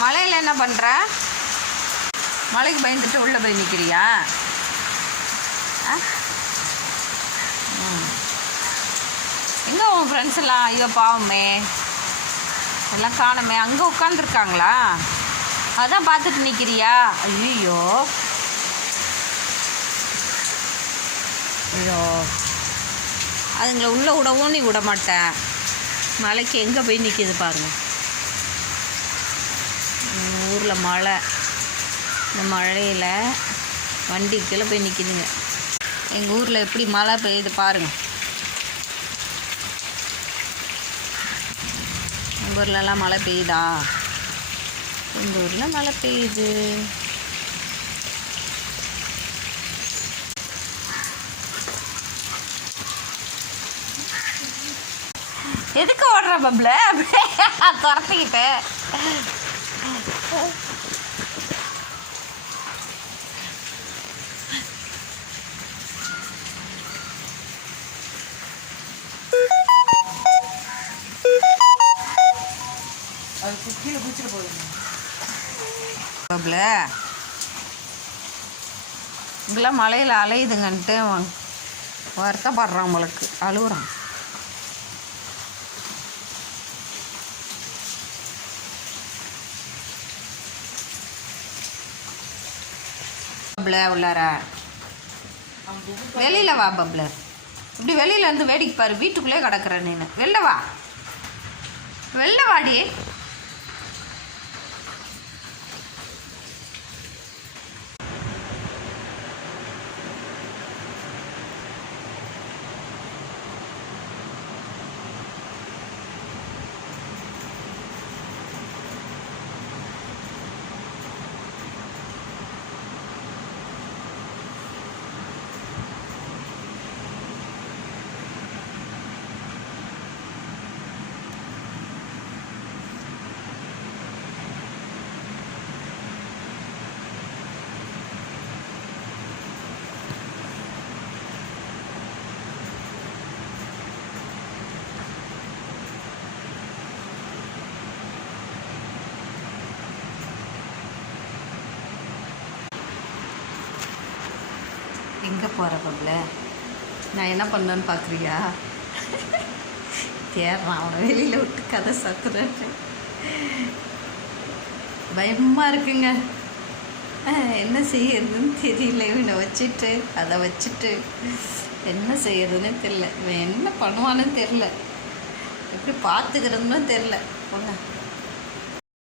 மழையில் என்ன பண்ணுற? மழைக்கு பயந்துட்டு உள்ளே போய் நிற்கிறியா? எங்கே உன் ஃப்ரெண்ட்ஸ் எல்லாம்? ஐயோ பாவமே, எல்லாம் காணுமே. அங்கே உட்காந்துருக்காங்களா? அதான் பார்த்துட்டு நிற்கிறியா? ஐயோ ஐயோ, அதுங்களை உள்ளே விடவும் நீ விட மாட்டேன். மழைக்கு எங்கே போய் நிற்கிது பாருங்கள். ஊரில் மழை, இந்த மழையில் வண்டிக்குள்ளே போய் நிற்கிதுங்க. எங்கள் ஊரில் எப்படி மழை பெய்யுது பாருங்கள். எங்கள் ஊர்லலாம் மழை பெய்யுதா? எங்கள் ஊரில் மழை பெய்யுது. எதுக்கு ஓடுற பப்ல? துரத்திக்கிட்டு பப்ல இப்பெல்லாம் மழையில் அலையுதுங்கன்ட்டு வருத்தப்படுறான், உங்களுக்கு அழுகுறான். பப்ல உள்ளார வெளியில் வா பப்ல. இப்படி வெளியில் இருந்து வேடிக்கை பாரு. வீட்டுக்குள்ளே கிடக்குற நீನು. வெளில வா, வெளில வாடி. எங்கே போகிற பப்ல? நான் என்ன பண்ணேன்னு பார்க்குறியா? தேடுறான் அவனை வெளியில் விட்டு கதை சத்துறேன்னு. பயமாக இருக்குங்க. என்ன செய்யறதுன்னு தெரியல. இவனை வச்சுட்டு அதை வச்சுட்டு என்ன செய்யறதுன்னு தெரில. இவன் என்ன பண்ணுவான்னு தெரில. எப்படி பார்த்துக்கிறதுன்னு தெரில. பொண்ணு